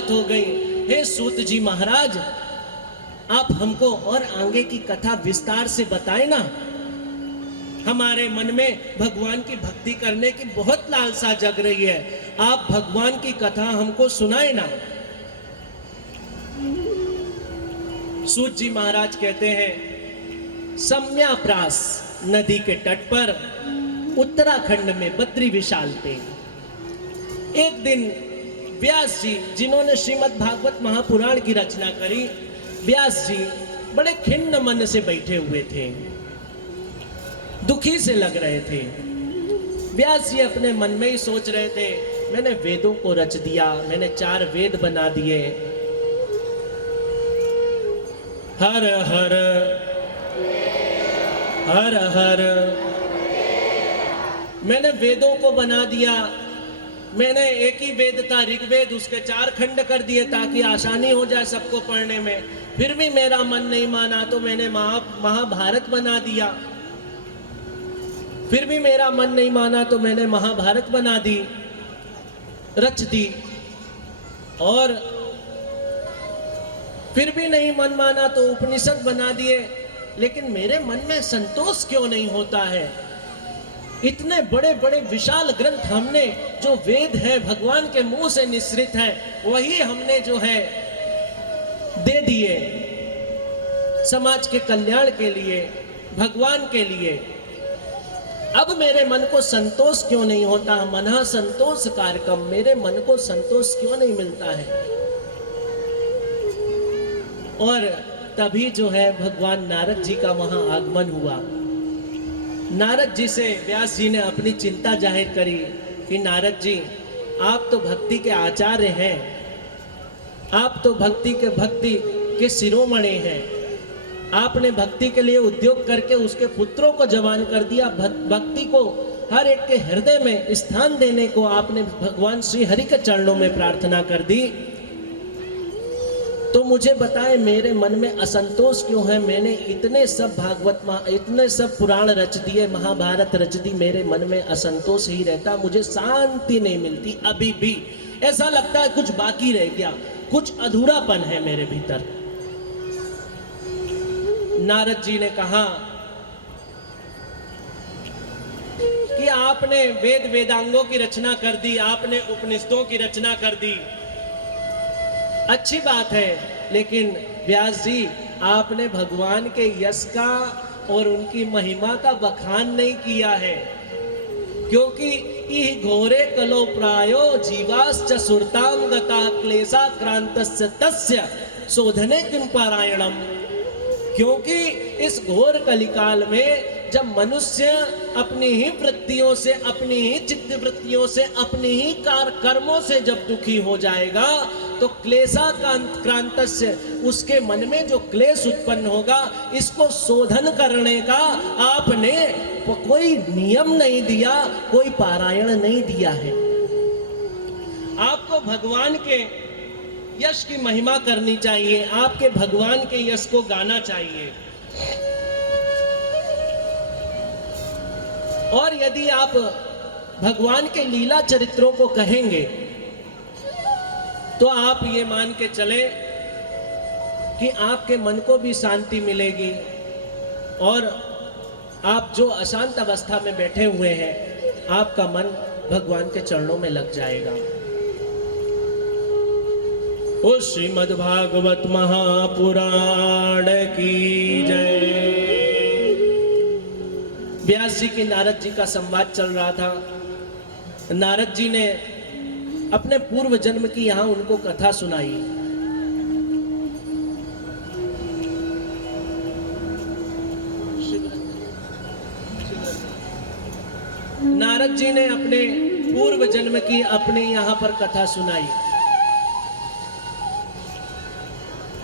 हो गई। हे सूत जी महाराज, आप हमको और आगे की कथा विस्तार से बताएं ना। हमारे मन में भगवान की भक्ति करने की बहुत लालसा जग रही है। आप भगवान की कथा हमको सुनाए ना। सूत जी महाराज कहते हैं, सम्याप्रास नदी के तट पर उत्तराखंड में बद्री विशाल पे एक दिन व्यास जी, जिन्होंने श्रीमद् भागवत महापुराण की रचना करी, व्यास जी बड़े खिन्न मन से बैठे हुए थे, दुखी से लग रहे थे। व्यास जी अपने मन में ही सोच रहे थे, मैंने वेदों को रच दिया, मैंने 4 वेद बना दिए। हर हर हर हर, मैंने वेदों को बना दिया। मैंने एक ही वेद था ऋग्वेद, उसके 4 खंड कर दिए ताकि आसानी हो जाए सबको पढ़ने में। फिर भी मेरा मन नहीं माना तो मैंने महाभारत बना दिया। फिर भी मेरा मन नहीं माना तो मैंने महाभारत बना दी, रच दी। और फिर भी नहीं मन माना तो उपनिषद बना दिए। लेकिन मेरे मन में संतोष क्यों नहीं होता है? इतने बड़े बड़े विशाल ग्रंथ हमने, जो वेद है भगवान के मुंह से निश्रित है, वही हमने जो है दे दिए समाज के कल्याण के लिए, भगवान के लिए। अब मेरे मन को संतोष क्यों नहीं होता? मनः संतोष कार्यक्रम, मेरे मन को संतोष क्यों नहीं मिलता है? और तभी जो है भगवान नारद जी का वहां आगमन हुआ। नारद जी से व्यास जी ने अपनी चिंता जाहिर करी कि नारद जी, आप तो भक्ति के आचार्य हैं, आप तो भक्ति के शिरोमणि हैं। आपने भक्ति के लिए उद्योग करके उसके पुत्रों को जवान कर दिया। भक्ति को हर एक के हृदय में स्थान देने को आपने भगवान श्री हरि के चरणों में प्रार्थना कर दी। तो मुझे बताएं, मेरे मन में असंतोष क्यों है? मैंने इतने सब पुराण रच दिए, महाभारत रच दी, मेरे मन में असंतोष ही रहता, मुझे शांति नहीं मिलती। अभी भी ऐसा लगता है कुछ बाकी रह गया, कुछ अधूरापन है मेरे भीतर। नारद जी ने कहा कि आपने वेदांगों की रचना कर दी, आपने उपनिषदों की रचना कर दी, अच्छी बात है। लेकिन व्यास जी, आपने भगवान के यश का और उनकी महिमा का बखान नहीं किया है। क्योंकि इह घोरे कलो प्रायो जीवाश्च सुरताम गता क्लेशा क्रांतस्य तस्य शोधने किम पारायणम। क्योंकि इस घोर कलिकाल में जब मनुष्य अपनी ही वृत्तियों से, अपनी ही चित्त वृत्तियों से, अपनी ही कर्मों से जब दुखी हो जाएगा, तो क्लेशा क्रांतस्य, उसके मन में जो क्लेश उत्पन्न होगा, इसको शोधन करने का आपने कोई नियम नहीं दिया, कोई पारायण नहीं दिया है। आपको भगवान के यश की महिमा करनी चाहिए, आपके भगवान के यश को गाना चाहिए। और यदि आप भगवान के लीला चरित्रों को कहेंगे तो आप ये मान के चले कि आपके मन को भी शांति मिलेगी और आप जो अशांत अवस्था में बैठे हुए हैं, आपका मन भगवान के चरणों में लग जाएगा। ओ श्रीमद् भागवत महापुराण की जय। व्यास जी की नारद जी का संवाद चल रहा था। नारद जी ने अपने पूर्व जन्म की यहां उनको कथा सुनाई। नारद जी ने अपने पूर्व जन्म की अपने यहां पर कथा सुनाई।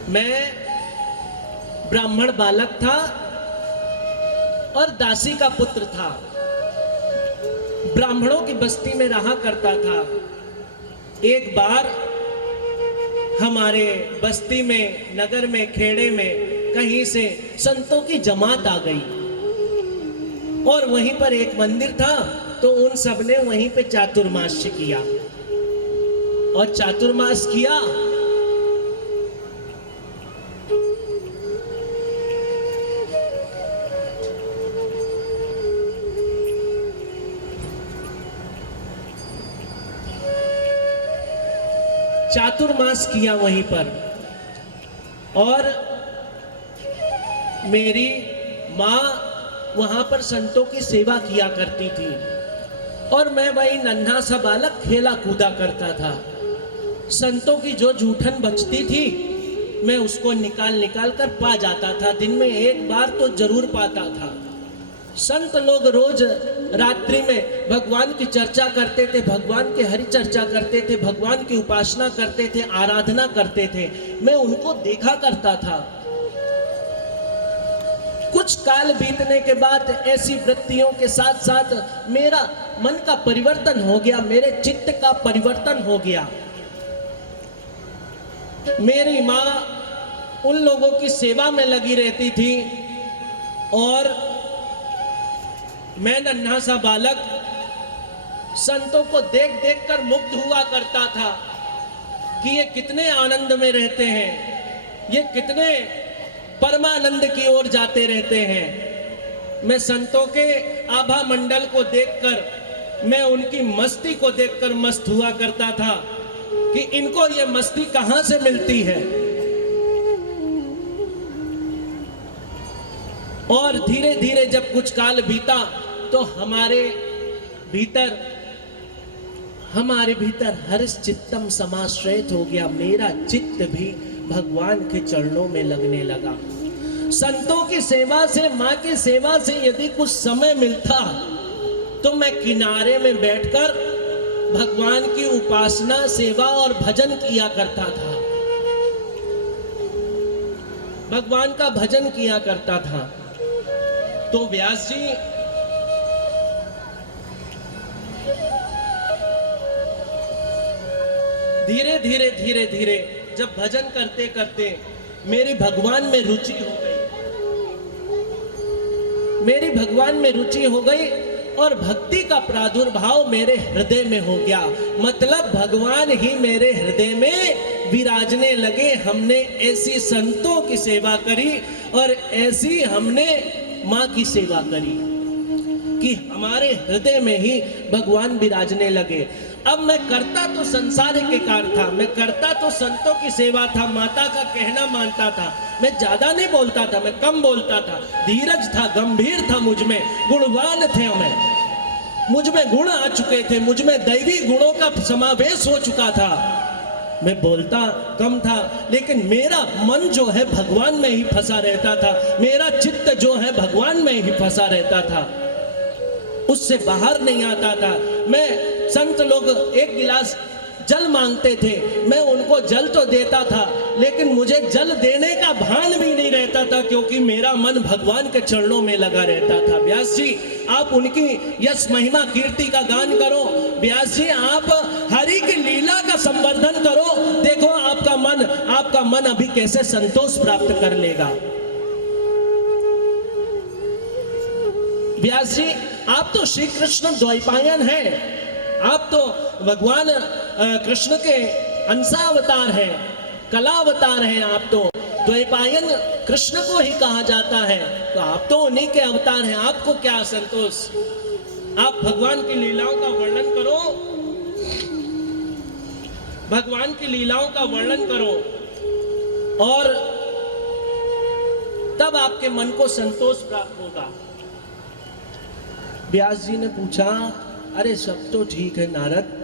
मैं ब्राह्मण बालक था और दासी का पुत्र था। ब्राह्मणों की बस्ती में रहा करता था। एक बार हमारे बस्ती में, नगर में, खेड़े में कहीं से संतों की जमात आ गई और वहीं पर एक मंदिर था, तो उन सब ने वहीं पे चातुर्मास्य किया। और चातुर्मास किया। चातुर्मास किया वहीं पर, और मेरी माँ वहां पर संतों की सेवा किया करती थी, और मैं वही नन्हा सा बालक खेला कूदा करता था। संतों की जो जूठन बचती थी मैं उसको निकाल निकाल कर पा जाता था। दिन में एक बार तो जरूर पाता था। संत लोग रोज रात्रि में भगवान की चर्चा करते थे, भगवान की हरि चर्चा करते थे, भगवान की उपासना करते थे, आराधना करते थे। मैं उनको देखा करता था। कुछ काल बीतने के बाद ऐसी वृत्तियों के साथ साथ मेरा मन का परिवर्तन हो गया, मेरे चित्त का परिवर्तन हो गया। मेरी माँ उन लोगों की सेवा में लगी रहती थी, और मैं नन्हा सा बालक संतों को देख देख कर मुग्ध हुआ करता था कि ये कितने आनंद में रहते हैं, ये कितने परमानंद की ओर जाते रहते हैं। मैं संतों के आभा मंडल को देखकर, मैं उनकी मस्ती को देखकर मस्त हुआ करता था कि इनको ये मस्ती कहां से मिलती है। और धीरे धीरे जब कुछ काल बीता तो हमारे भीतर हर्ष चित्तम समाश्रित हो गया। मेरा चित्त भी भगवान के चरणों में लगने लगा। संतों की सेवा से, माँ की सेवा से यदि कुछ समय मिलता तो मैं किनारे में बैठकर भगवान की उपासना, सेवा और भजन किया करता था। भगवान का भजन किया करता था। तो व्यास जी धीरे धीरे धीरे धीरे जब भजन करते करते मेरी भगवान में रुचि हो गई, मेरी भगवान में रुचि हो गई और भक्ति का प्रादुर्भाव मेरे हृदय में हो गया। मतलब भगवान ही मेरे हृदय में विराजने लगे। हमने ऐसी संतों की सेवा करी और ऐसी हमने माँ की सेवा करी कि हमारे हृदय में ही भगवान विराजने लगे। अब मैं करता तो संसारिक के कार्य था, मैं करता तो संतों की सेवा था, माता का कहना मानता था। मैं ज्यादा नहीं बोलता था, मैं कम बोलता था, धीरज था, गंभीर था, मुझ में गुणवान थे, मुझ में गुण आ चुके थे, मुझ में दैवी गुणों का समावेश हो चुका था। मैं बोलता कम था, लेकिन मेरा मन जो है भगवान में ही फंसा रहता था, मेरा चित्त जो है भगवान में ही फंसा रहता था, उससे बाहर नहीं आता था। मैं संत लोग एक गिलास जल मांगते थे, मैं उनको जल तो देता था, लेकिन मुझे जल देने का भान भी नहीं रहता था, क्योंकि मेरा मन भगवान के चरणों में लगा रहता था। व्यास जी आप उनकी यश महिमा कीर्ति का गान करो, व्यास जी आप हरि की लीला का संवर्धन करो। देखो आपका मन अभी कैसे संतोष प्राप्त कर लेगा। व्यास जी आप तो श्री कृष्ण द्वैपायन हैं, आप तो भगवान कृष्ण के अंशावतार हैं, कलावतार हैं। आप तो द्वैपायन कृष्ण को ही कहा जाता है, तो आप तो उन्हीं के अवतार हैं। आपको क्या असंतोष? आप भगवान की लीलाओं का वर्णन करो, भगवान की लीलाओं का वर्णन करो, और तब आपके मन को संतोष प्राप्त होगा। व्यास जी ने पूछा, अरे सब तो ठीक है नारद,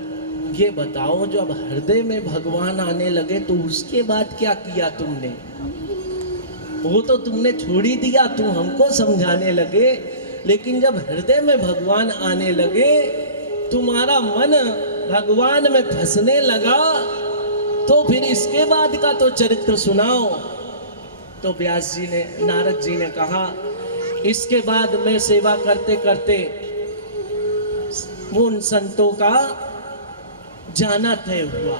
ये बताओ जब हृदय में भगवान आने लगे तो उसके बाद क्या किया तुमने? वो तो तुमने छोड़ ही दिया, तुम हमको समझाने लगे, लेकिन जब हृदय में भगवान आने लगे, तुम्हारा मन भगवान में फंसने लगा, तो फिर इसके बाद का तो चरित्र सुनाओ। तो व्यास जी ने, नारद जी ने कहा, इसके बाद मैं सेवा करते करते वो उन संतों का जाना तय हुआ,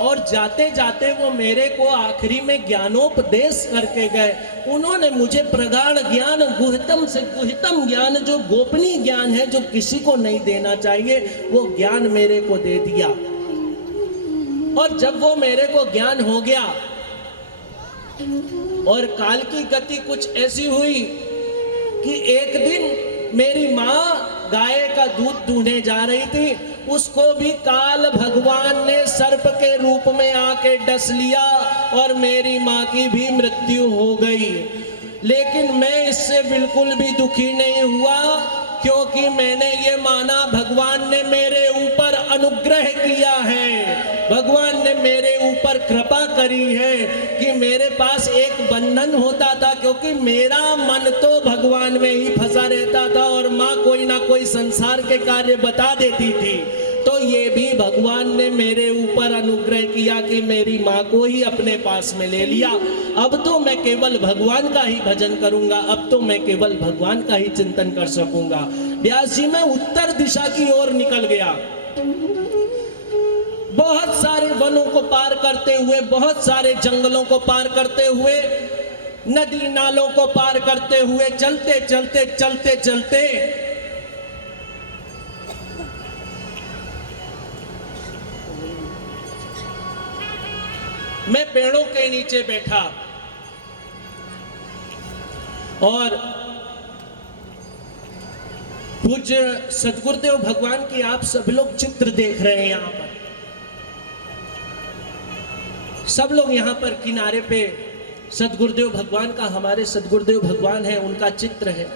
और जाते जाते वो मेरे को आखिरी में ज्ञानोपदेश करके गए। उन्होंने मुझे प्रगाढ़ ज्ञान, गुह्यतम से गुह्यतम ज्ञान, जो गोपनीय ज्ञान है, जो किसी को नहीं देना चाहिए, वो ज्ञान मेरे को दे दिया। और जब वो मेरे को ज्ञान हो गया और काल की गति कुछ ऐसी हुई कि एक दिन मेरी माँ गाय का दूध दूहने जा रही थी, उसको भी काल भगवान ने सर्प के रूप में आके डस लिया और मेरी माँ की भी मृत्यु हो गई। लेकिन मैं इससे बिल्कुल भी दुखी नहीं हुआ, क्योंकि मैंने ये माना भगवान ने मेरे ऊपर अनुग्रह किया है, भगवान ने मेरे ऊपर कृपा करी है कि मेरे पास एक बंधन होता था, क्योंकि मेरा मन तो भगवान में ही फंसा रहता था और माँ कोई ना कोई संसार के कार्य बता देती थी। तो ये भी भगवान ने मेरे ऊपर अनुग्रह किया कि मेरी माँ को ही अपने पास में ले लिया। अब तो मैं केवल भगवान का ही भजन करूंगा, अब तो मैं केवल भगवान का ही चिंतन कर सकूंगा। व्यास जी मैं उत्तर दिशा की ओर निकल गया। बहुत सारे वनों को पार करते हुए, बहुत सारे जंगलों को पार करते हुए, नदी नालों को पार करते हुए, चलते चलते चलते चलते मैं पेड़ों के नीचे बैठा और पूज्य सद्गुरुदेव भगवान की आप सभी लोग चित्र देख रहे हैं। यहां पर सब लोग यहां पर किनारे पे सद्गुरुदेव भगवान का, हमारे सद्गुरुदेव भगवान है, उनका चित्र है,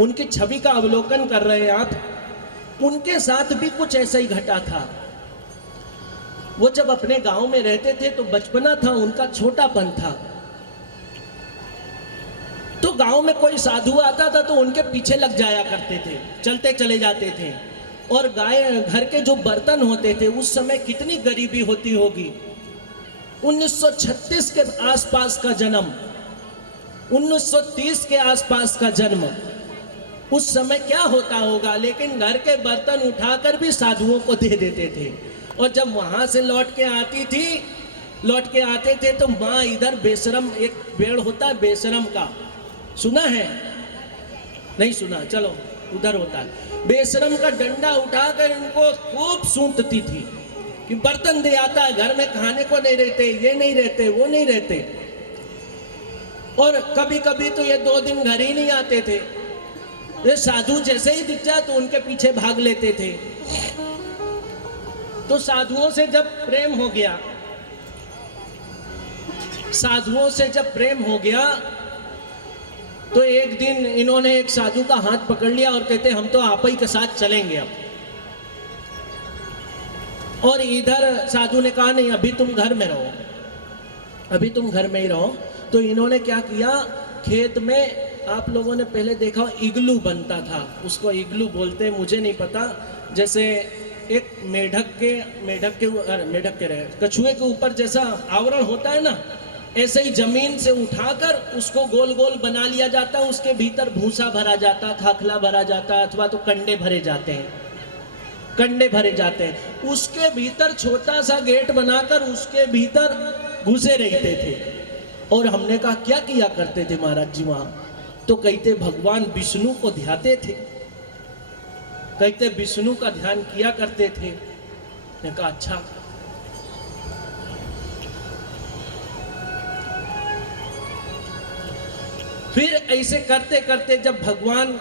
उनकी छवि का अवलोकन कर रहे हैं आप। उनके साथ भी कुछ ऐसा ही घटा था। वो जब अपने गांव में रहते थे तो बचपना था उनका, छोटापन था, तो गांव में कोई साधु आता था तो उनके पीछे लग जाया करते थे, चलते चले जाते थे। और गाय घर के जो बर्तन होते थे, उस समय कितनी गरीबी होती होगी। 1936 के आसपास का जन्म, 1930 के आसपास का जन्म, उस समय क्या होता होगा। लेकिन घर के बर्तन उठाकर भी साधुओं को दे देते थे। और जब वहां से लौट के आते थे तो माँ इधर बेशरम, एक पेड़ होता है बेशरम का, सुना है? नहीं सुना, चलो उधर होता है बेशरम का डंडा उठाकर इनको खूब सूंघती थी कि बर्तन दे आता है, घर में खाने को नहीं रहते, ये नहीं रहते, वो नहीं रहते। और कभी कभी तो ये 2 दिन घर ही नहीं आते थे। ये साधु जैसे ही दिख जाए तो उनके पीछे भाग लेते थे। तो साधुओं से जब प्रेम हो गया, तो एक दिन इन्होंने एक साधु का हाथ पकड़ लिया और कहते हम तो आप ही के साथ चलेंगे अब। और इधर साधु ने कहा नहीं, अभी तुम घर में रहो, अभी तुम घर में ही रहो। तो इन्होंने क्या किया, खेत में आप लोगों ने पहले देखा इग्लू बनता था, उसको इग्लू बोलते हैं, मुझे नहीं पता। जैसे एक कछुए के ऊपर जैसा आवरण होता है ना, ऐसे ही जमीन से उठाकर उसको गोल गोल बना लिया जाता है। उसके भीतर भूसा भरा जाता, खाखला भरा जाता, अथवा तो कंडे भरे जाते हैं। उसके भीतर छोटा सा गेट बनाकर उसके भीतर घुसे रहते थे। और हमने कहा क्या किया करते थे महाराज जी वहां? तो कहते भगवान विष्णु को ध्याते थे, कहते विष्णु का ध्यान किया करते थे। मैंने कहा अच्छा। फिर ऐसे करते करते जब भगवान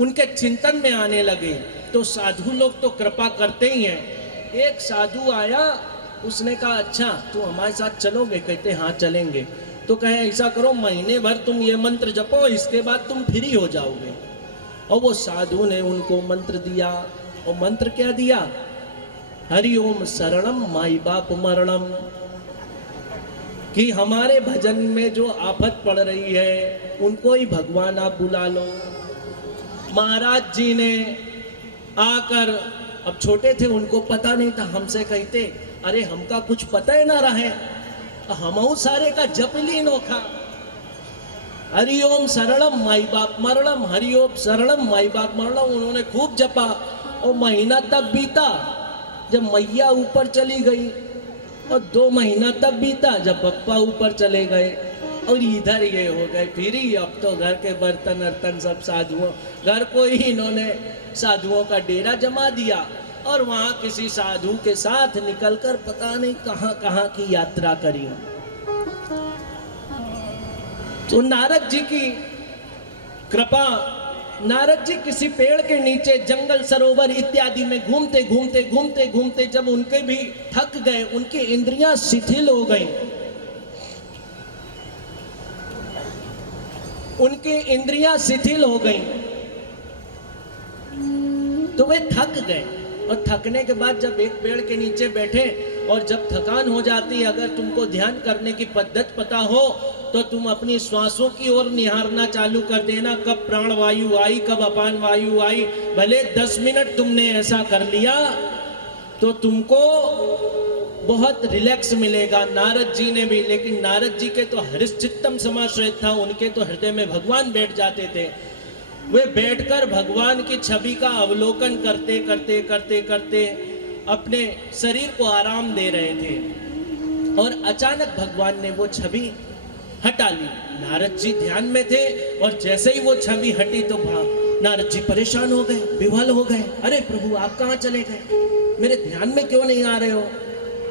उनके चिंतन में आने लगे तो साधु लोग तो कृपा करते ही हैं। एक साधु आया, उसने कहा अच्छा तुम हमारे साथ चलोगे? कहते हाँ चलेंगे। तो कहे ऐसा करो, महीने भर तुम ये मंत्र जपो, इसके बाद तुम फ्री हो जाओगे। और वो साधु ने उनको मंत्र दिया। और मंत्र क्या दिया? हरि ओम शरणम माई बाप मरणम, कि हमारे भजन में जो आफत पड़ रही है उनको ही भगवान आप बुला लो। महाराज जी ने आकर, अब छोटे थे उनको पता नहीं था, हमसे कहते अरे हमका कुछ पता ही ना रहे, हम सारे का जप ली नोखा। हरि ओम शरणम माई बाप मरणम, हरि ओम शरणम माई बाप मरणम। उन्होंने खूब जपा और महीना तब बीता जब मैया ऊपर चली गई, और 2 महीना तब बीता जब पप्पा ऊपर चले गए, और इधर ये हो गए फिरी। अब तो घर के बर्तन अर्तन सब साधुओं, घर को ही इन्होंने साधुओं का डेरा जमा दिया। और वहां किसी साधु के साथ निकलकर पता नहीं कहां कहां की यात्रा करी। तो नारद जी की कृपा, नारद जी किसी पेड़ के नीचे जंगल सरोवर इत्यादि में घूमते घूमते घूमते घूमते जब उनके भी थक गए, उनकी इंद्रियां शिथिल हो गई, उनकी इंद्रियां शिथिल हो गई, तो वे थक गए। और थकने के बाद जब एक पेड़ के नीचे बैठे और जब थकान हो जाती, अगर तुमको ध्यान करने की पद्धत पता हो तो तुम अपनी श्वासों की ओर निहारना चालू कर देना, कब प्राण वायु आई, कब अपान वायु आई। भले 10 मिनट तुमने ऐसा कर लिया तो तुमको बहुत रिलैक्स मिलेगा। नारद जी ने भी, लेकिन नारद जी के तो हरिश्चित्तम समाश्रय था, उनके तो हृदय में भगवान बैठ जाते थे। वे बैठकर भगवान की छवि का अवलोकन करते करते करते करते अपने शरीर को आराम दे रहे थे और अचानक भगवान ने वो छवि हटा ली। नारद जी ध्यान में थे और जैसे ही वो छवि हटी तो नारद जी परेशान हो गए, विह्वल हो गए। अरे प्रभु, आप कहाँ चले गए? मेरे ध्यान में क्यों नहीं आ रहे हो?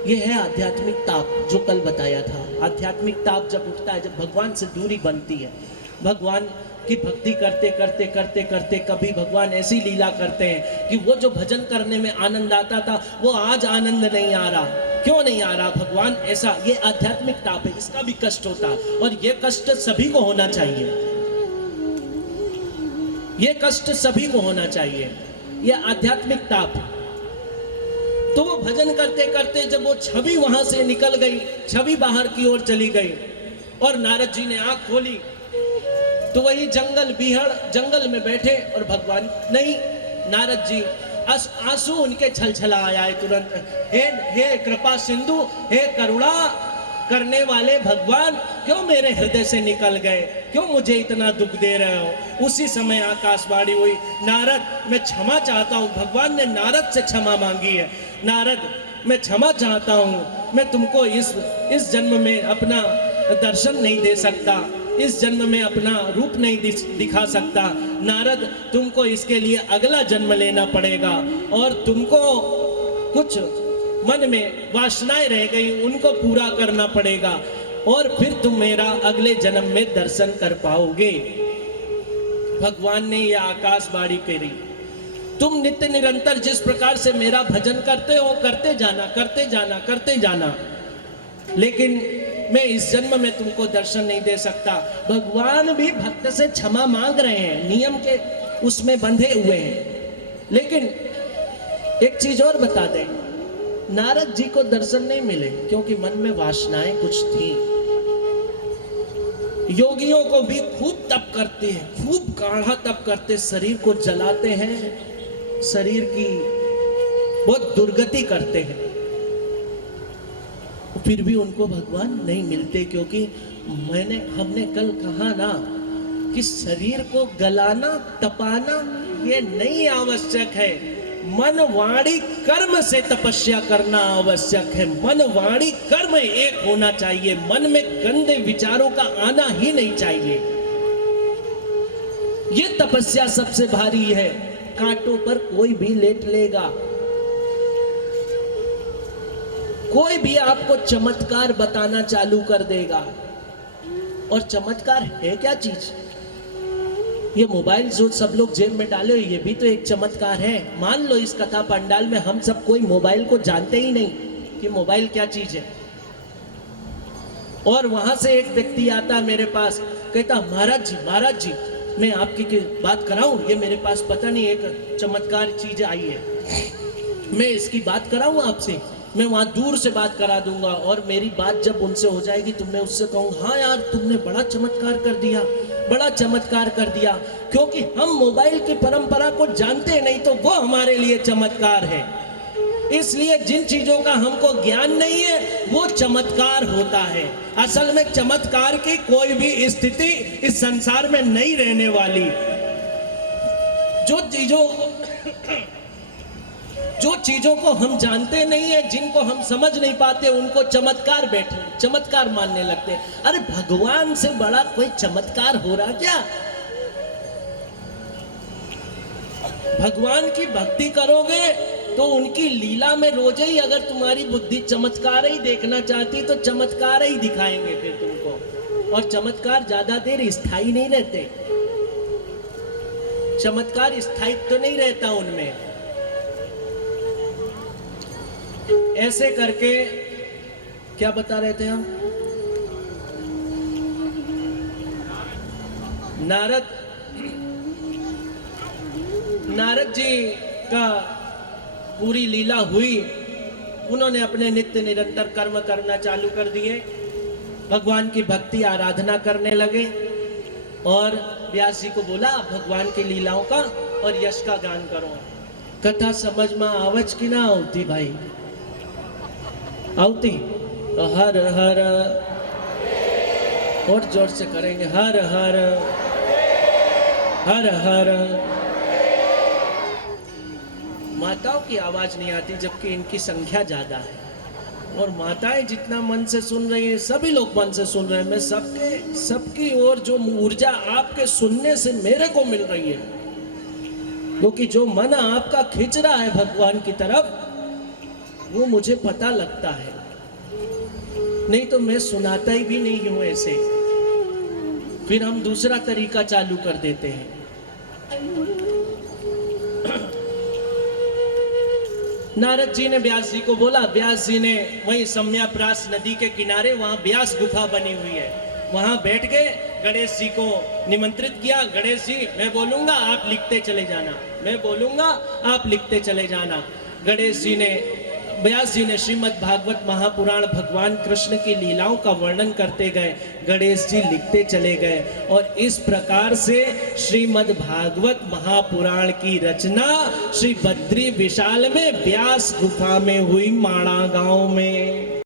ये है आध्यात्मिक ताप, जो कल बताया था। आध्यात्मिक ताप जब उठता है, जब भगवान से दूरी बनती है। भगवान की भक्ति करते करते करते करते कभी भगवान ऐसी लीला करते हैं कि वो जो भजन करने में आनंद आता था वो आज आनंद नहीं आ रहा। क्यों नहीं आ रहा? भगवान ऐसा, ये आध्यात्मिक ताप है, इसका भी कष्ट होता है और ये कष्ट सभी को होना चाहिए। ये कष्ट सभी को होना चाहिए, ये आध्यात्मिक ताप। तो वो भजन करते करते जब वो छवि वहां से निकल गई, छवि बाहर की ओर चली गई और नारद जी ने आंख खोली तो वही जंगल बीहड़, जंगल में बैठे और भगवान नहीं। नारद जी आंसू उनके छलछला आया है तुरंत। हे कृपा सिंधु, हे करुणा करने वाले भगवान, क्यों मेरे हृदय से निकल गए? क्यों मुझे इतना दुख दे रहे हो? उसी समय आकाशवाणी हुई, नारद मैं क्षमा चाहता हूँ। भगवान ने नारद से क्षमा मांगी है। नारद मैं क्षमा चाहता हूँ, मैं तुमको इस जन्म में अपना दर्शन नहीं दे सकता, इस जन्म में अपना रूप नहीं दिखा सकता। नारद, तुमको इसके लिए अगला जन्म लेना पड़ेगा और तुमको कुछ मन में वासनाएं रह गई, उनको पूरा करना पड़ेगा और फिर तुम मेरा अगले जन्म में दर्शन कर पाओगे। भगवान ने यह आकाशवाणी करी। तुम नित्य निरंतर जिस प्रकार से मेरा भजन करते हो, करते जाना करते जाना करते जाना, लेकिन मैं इस जन्म में तुमको दर्शन नहीं दे सकता। भगवान भी भक्त से क्षमा मांग रहे हैं, नियम के उसमें बंधे हुए हैं। लेकिन एक चीज और बता दें, नारद जी को दर्शन नहीं मिले क्योंकि मन में वासनाएं कुछ थी। योगियों को भी खूब तप करते हैं, खूब गाढ़ा तप करते, शरीर को जलाते हैं, शरीर की बहुत दुर्गति करते हैं, फिर भी उनको भगवान नहीं मिलते। क्योंकि हमने कल कहा ना कि शरीर को गलाना तपाना ये नहीं आवश्यक है, मन वाणी कर्म से तपस्या करना आवश्यक है। मन वाणी कर्म एक होना चाहिए, मन में गंदे विचारों का आना ही नहीं चाहिए। ये तपस्या सबसे भारी है। कांटों पर कोई भी लेट लेगा, कोई भी आपको चमत्कार बताना चालू कर देगा। और चमत्कार है क्या चीज? ये मोबाइल जो सब लोग जेब में डाले हो, ये भी तो एक चमत्कार है। मान लो इस कथा पंडाल में हम सब कोई मोबाइल को जानते ही नहीं कि मोबाइल क्या चीज है, और वहां से एक व्यक्ति आता मेरे पास, कहता महाराज जी मैं आपकी बात कराऊं, ये मेरे पास पता नहीं एक चमत्कार चीज आई है, मैं इसकी बात कराऊं आपसे। मैं वहां दूर से बात करा दूंगा और मेरी बात जब उनसे हो जाएगी तो मैं उससे कहूंगा, हाँ यार तुमने बड़ा चमत्कार कर दिया, बड़ा चमत्कार कर दिया। क्योंकि हम मोबाइल की परंपरा को जानते नहीं तो वो हमारे लिए चमत्कार है। इसलिए जिन चीजों का हमको ज्ञान नहीं है वो चमत्कार होता है। असल में चमत्कार की कोई भी स्थिति इस संसार में नहीं रहने वाली। जो चीजों को हम जानते नहीं है, जिनको हम समझ नहीं पाते, उनको चमत्कार मानने लगते। अरे भगवान से बड़ा कोई चमत्कार हो रहा क्या? भगवान की भक्ति करोगे तो उनकी लीला में रोजे ही अगर तुम्हारी बुद्धि चमत्कार ही देखना चाहती तो चमत्कार ही दिखाएंगे फिर तुमको। और चमत्कार ज्यादा देर स्थायी नहीं रहते, चमत्कार स्थायित्व तो नहीं रहता उनमें। ऐसे करके क्या बता रहे थे हम? नारद जी का पूरी लीला हुई, उन्होंने अपने नित्य निरंतर कर्म करना चालू कर दिए, भगवान की भक्ति आराधना करने लगे। और व्यास जी को बोला भगवान की लीलाओं का और यश का गान करो। कथा समझ में आवच कि ना आवती भाई? आवती तो हर हर और जोर से करेंगे, हर हर हर हर। माताओं की आवाज नहीं आती जबकि इनकी संख्या ज्यादा है, और माताएं जितना मन से सुन रही हैं, सभी लोग मन से सुन रहे हैं। मैं सबकी ओर जो ऊर्जा आपके सुनने से मेरे को मिल रही है, क्योंकि जो मन आपका खींच रहा है भगवान की तरफ, वो मुझे पता लगता है। नहीं तो मैं सुनाता ही भी नहीं हूं ऐसे, फिर हम दूसरा तरीका चालू कर देते हैं। नारद जी ने व्यास जी को बोला, व्यास जी ने वहीं सम्याप्रास नदी के किनारे वहां व्यास गुफा बनी हुई है, वहां बैठ के गणेश जी को निमंत्रित किया। गणेश जी मैं बोलूंगा आप लिखते चले जाना, मैं बोलूंगा आप लिखते चले जाना। गणेश जी ने, व्यास जी ने श्रीमद् भागवत महापुराण भगवान कृष्ण की लीलाओं का वर्णन करते गए, गणेश जी लिखते चले गए। और इस प्रकार से श्रीमद् भागवत महापुराण की रचना श्री बद्री विशाल में व्यास गुफा में हुई, माणा गांव में।